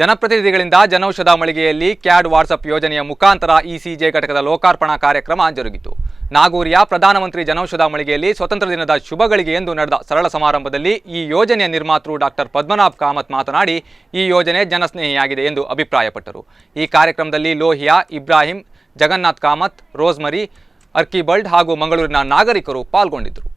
ಜನಪ್ರತಿನಿಧಿಗಳಿಂದ ಜನೌಷಧ ಮಳಿಗೆಯಲ್ಲಿ CAD WhatsApp ಯೋಜನೆಯ ಮುಖಾಂತರ ಇಸಿಜೆ ಘಟಕದ ಲೋಕಾರ್ಪಣಾ ಕಾರ್ಯಕ್ರಮ ಜರುಗಿತು. ನಾಗೂರಿಯ ಪ್ರಧಾನಮಂತ್ರಿ ಜನೌಷಧ ಮಳಿಗೆಯಲ್ಲಿ ಸ್ವತಂತ್ರ ದಿನದ ಶುಭಗಳಿಗೆ ಎಂದು ನಡೆದ ಸರಳ ಸಮಾರಂಭದಲ್ಲಿ ಈ ಯೋಜನೆಯ ನಿರ್ಮಾತೃ ಡಾಕ್ಟರ್ ಪದ್ಮನಾಭ್ ಕಾಮತ್ ಮಾತನಾಡಿ, ಈ ಯೋಜನೆ ಜನಸ್ನೇಹಿಯಾಗಿದೆ ಎಂದು ಅಭಿಪ್ರಾಯಪಟ್ಟರು. ಈ ಕಾರ್ಯಕ್ರಮದಲ್ಲಿ ಲೋಹಿಯಾ, ಇಬ್ರಾಹಿಂ, ಜಗನ್ನಾಥ್ ಕಾಮತ್, ರೋಸ್ಮರಿ, ಅರ್ಕಿಬಲ್ಡ್ ಹಾಗೂ ಮಂಗಳೂರಿನ ನಾಗರಿಕರು ಪಾಲ್ಗೊಂಡಿದ್ದರು.